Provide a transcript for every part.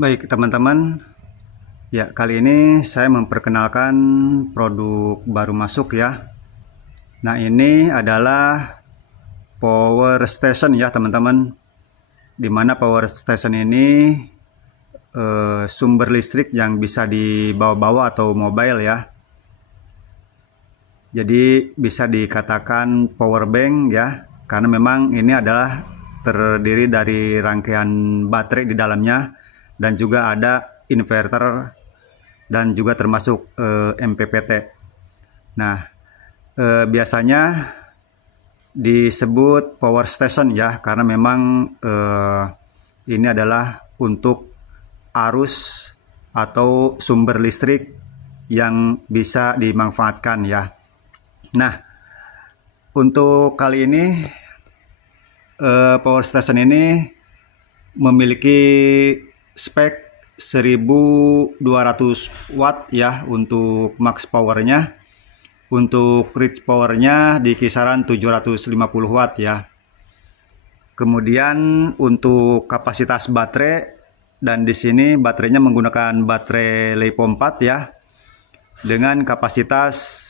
Baik teman-teman, ya kali ini saya memperkenalkan produk baru masuk ya. Nah ini adalah power station ya teman-teman. Dimana power station ini sumber listrik yang bisa dibawa-bawa atau mobile ya. Jadi bisa dikatakan power bank ya, karena memang ini adalah terdiri dari rangkaian baterai di dalamnya dan juga ada inverter dan juga termasuk MPPT. Nah, biasanya disebut power station ya, karena memang ini adalah untuk arus atau sumber listrik yang bisa dimanfaatkan ya. Nah, untuk kali ini power station ini memiliki spek 1200 watt ya untuk max powernya. Untuk reach powernya di kisaran 750 watt ya. Kemudian untuk kapasitas baterai, dan di sini baterainya menggunakan baterai LiPo 4 ya, dengan kapasitas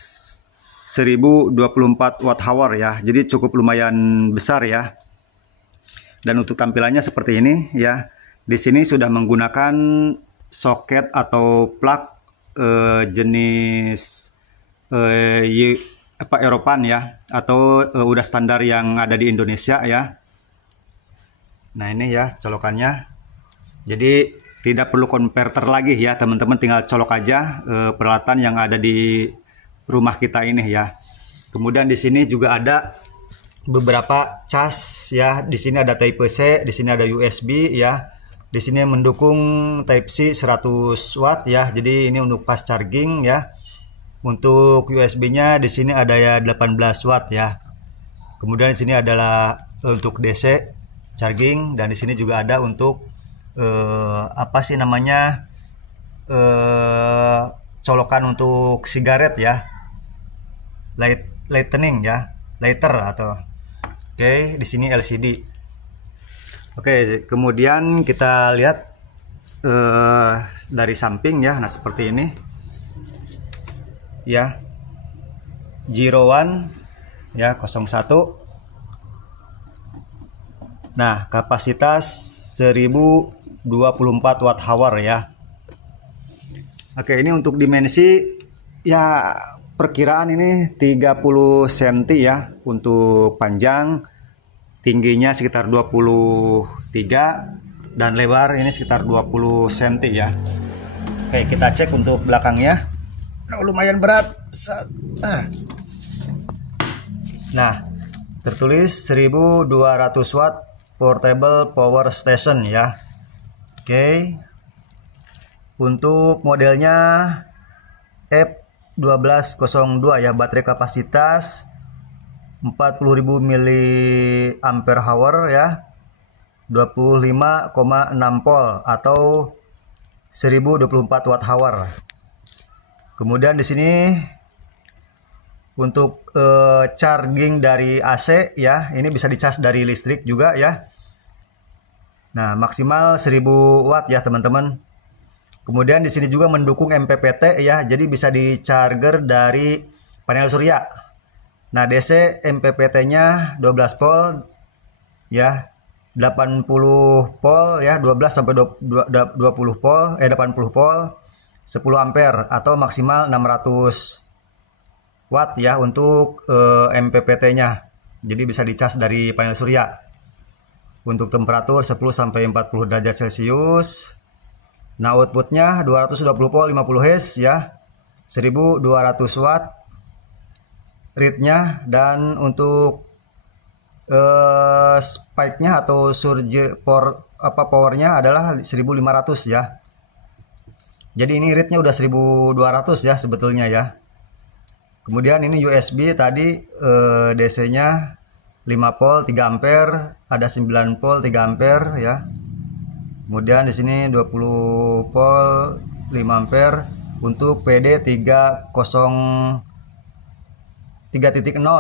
1024 watt hour ya. Jadi cukup lumayan besar ya. Dan untuk tampilannya seperti ini ya. Di sini sudah menggunakan soket atau plug jenis Europan ya, atau udah standar yang ada di Indonesia ya. Nah ini ya colokannya. Jadi tidak perlu konverter lagi ya teman-teman, tinggal colok aja peralatan yang ada di rumah kita ini ya. Kemudian di sini juga ada beberapa cas ya. Di sini ada Type C, di sini ada USB ya. Di sini mendukung Type C 100 watt ya. Jadi ini untuk fast charging ya. Untuk USB-nya di sini ada ya 18 watt ya. Kemudian di sini adalah untuk DC charging, dan di sini juga ada untuk apa sih namanya, colokan untuk sigaret ya. Lightning ya, lighter atau oke, di sini LCD. Oke, kemudian kita lihat dari samping ya. Nah seperti ini ya, 01 ya, 01. Nah kapasitas 1024 watt hour ya. Oke, ini untuk dimensi ya, perkiraan ini 30 cm ya untuk panjang, tingginya sekitar 23, dan lebar ini sekitar 20 cm ya. Oke, kita cek untuk belakangnya. Lumayan berat. Nah, tertulis 1200 watt portable power station ya. Oke. Untuk modelnya F1202 ya, baterai kapasitas 40.000 mAh ya, 25,6 volt atau 1024 watt hour. Kemudian di sini untuk charging dari AC ya, ini bisa dicas dari listrik juga ya. Nah, maksimal 1000 watt ya teman-teman. Kemudian di sini juga mendukung MPPT ya, jadi bisa di-charger dari panel surya. Nah, DC MPPT-nya 12 volt ya, 80 volt ya, 12 sampai 20 volt 80 volt, 10 ampere atau maksimal 600 watt ya untuk MPPT-nya. Jadi bisa dicas dari panel surya. Untuk temperatur 10 sampai 40 derajat Celcius. Nah, outputnya 220 volt 50 Hz ya, 1200 watt read-nya, dan untuk spike-nya atau surge power-nya adalah 1500 ya. Jadi ini read-nya udah 1200 ya sebetulnya ya. Kemudian ini USB tadi DC-nya 5 volt 3 ampere, ada 9 volt 3 ampere ya. Kemudian di sini 20 volt 5 ampere untuk PD 3.0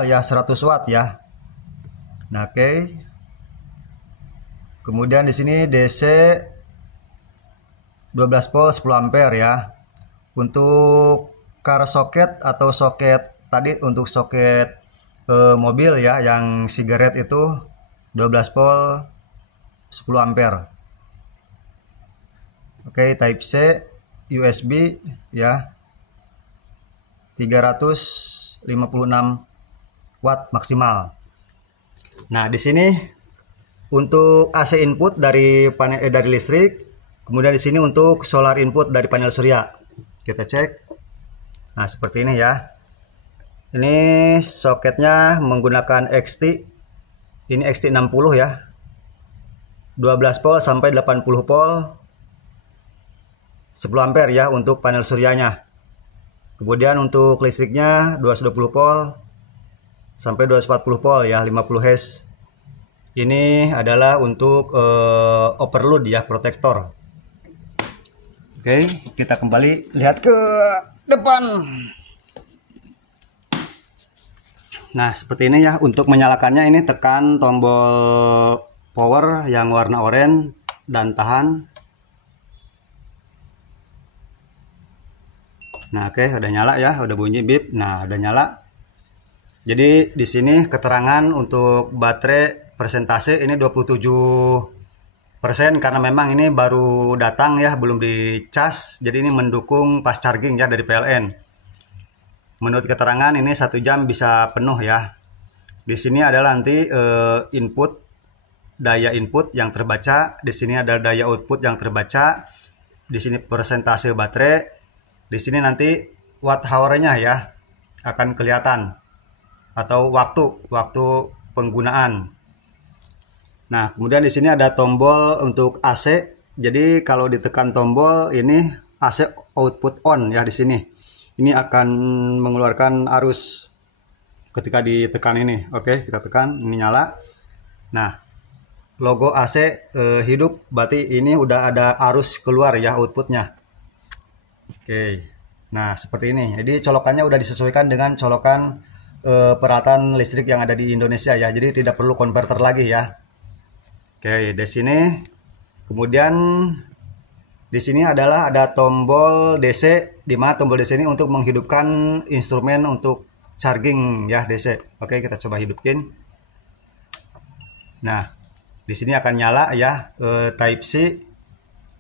ya, 100 watt ya. Nah, oke. Kemudian di sini DC 12 volt 10 ampere ya. Untuk car socket atau soket tadi untuk soket mobil ya yang sigaret itu 12 volt 10 ampere. Oke, type C USB ya 356 watt maksimal. Nah, di sini untuk AC input dari dari listrik, kemudian di sini untuk solar input dari panel surya. Kita cek. Nah, seperti ini ya. Ini soketnya menggunakan XT. Ini XT60 ya. 12 volt sampai 80 volt. 10 ampere ya untuk panel suryanya. Kemudian untuk listriknya 220 volt sampai 240 volt ya, 50 Hz. Ini adalah untuk overload ya, protektor. Oke, kita kembali lihat ke depan. Nah, seperti ini ya. Untuk menyalakannya ini tekan tombol power yang warna oranye dan tahan. Nah, oke, udah nyala ya, udah bunyi bip. Nah, udah nyala. Jadi di sini keterangan untuk baterai persentase ini 27% karena memang ini baru datang ya, belum dicas. Jadi ini mendukung fast charging ya dari PLN. Menurut keterangan ini 1 jam bisa penuh ya. Di sini adalah nanti input, daya input yang terbaca. Di sini ada daya output yang terbaca. Di sini persentase baterai. Di sini nanti watt hour-nya ya akan kelihatan atau waktu penggunaan. Nah, kemudian di sini ada tombol untuk AC. Jadi kalau ditekan tombol ini AC output on ya di sini. Ini akan mengeluarkan arus ketika ditekan ini. Oke, kita tekan, ini nyala. Nah, logo AC hidup, berarti ini udah ada arus keluar ya outputnya. Oke. Nah, seperti ini. Jadi colokannya udah disesuaikan dengan colokan peralatan listrik yang ada di Indonesia ya. Jadi tidak perlu konverter lagi ya. Oke, di sini kemudian di sini adalah ada tombol DC, di mana tombol DC ini untuk menghidupkan instrumen untuk charging ya DC. Oke, kita coba hidupin. Nah, di sini akan nyala ya Type C,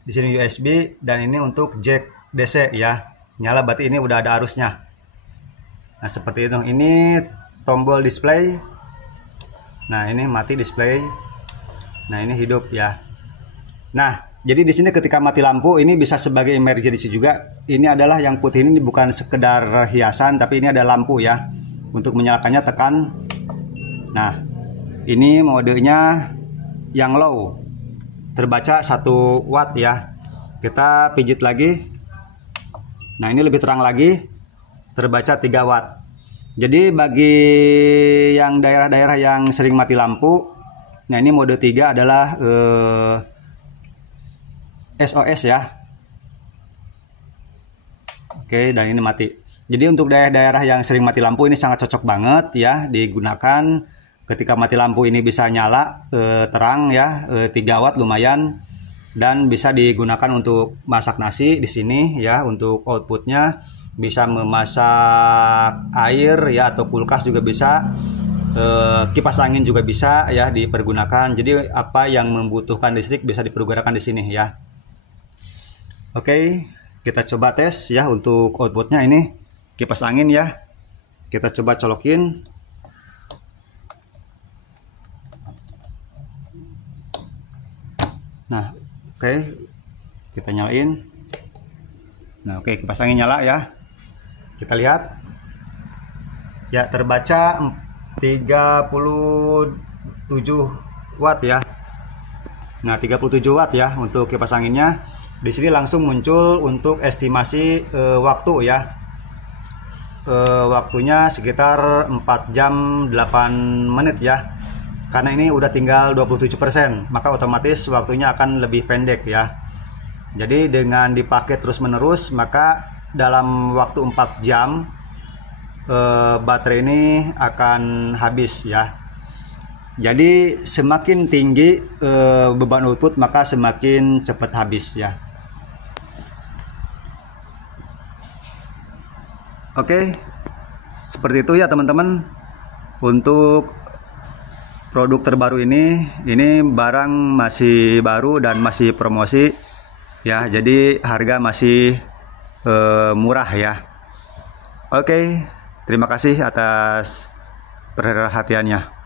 di sini USB dan ini untuk jack DC ya. Nyala berarti ini udah ada arusnya. Nah, seperti itu. Ini tombol display. Nah, ini mati display. Nah, ini hidup ya. Nah, jadi di sini ketika mati lampu ini bisa sebagai emergency juga. Ini adalah yang putih ini bukan sekedar hiasan, tapi ini ada lampu ya. Untuk menyalakannya tekan. Nah, ini modenya yang low. Terbaca 1 watt ya. Kita pijit lagi. Nah, ini lebih terang lagi. Terbaca 3 watt. Jadi bagi yang daerah-daerah yang sering mati lampu, nah ini mode 3 adalah SOS ya. Oke, dan ini mati. Jadi untuk daerah-daerah yang sering mati lampu ini sangat cocok banget ya digunakan. Ketika mati lampu ini bisa nyala terang ya, 3 watt lumayan, dan bisa digunakan untuk masak nasi di sini ya. Untuk outputnya bisa memasak air ya, atau kulkas juga bisa. Kipas angin juga bisa ya dipergunakan. Jadi apa yang membutuhkan listrik bisa dipergunakan di sini ya. Oke, kita coba tes ya untuk outputnya. Ini kipas angin ya. Kita coba colokin. Nah, oke, kita nyalain. Nah, oke, kipas angin nyala ya. Kita lihat. Ya, terbaca 37 watt ya. Nah, 37 watt ya untuk kipas anginnya. Di sini langsung muncul untuk estimasi waktu ya. Waktunya sekitar 4 jam 8 menit ya. Karena ini udah tinggal 27%, maka otomatis waktunya akan lebih pendek ya. Jadi dengan dipakai terus-menerus, maka dalam waktu 4 jam baterai ini akan habis ya. Jadi semakin tinggi beban output, maka semakin cepat habis ya. Oke, seperti itu ya teman-teman. Untuk produk terbaru ini barang masih baru dan masih promosi ya, jadi harga masih murah ya. Oke, terima kasih atas perhatiannya.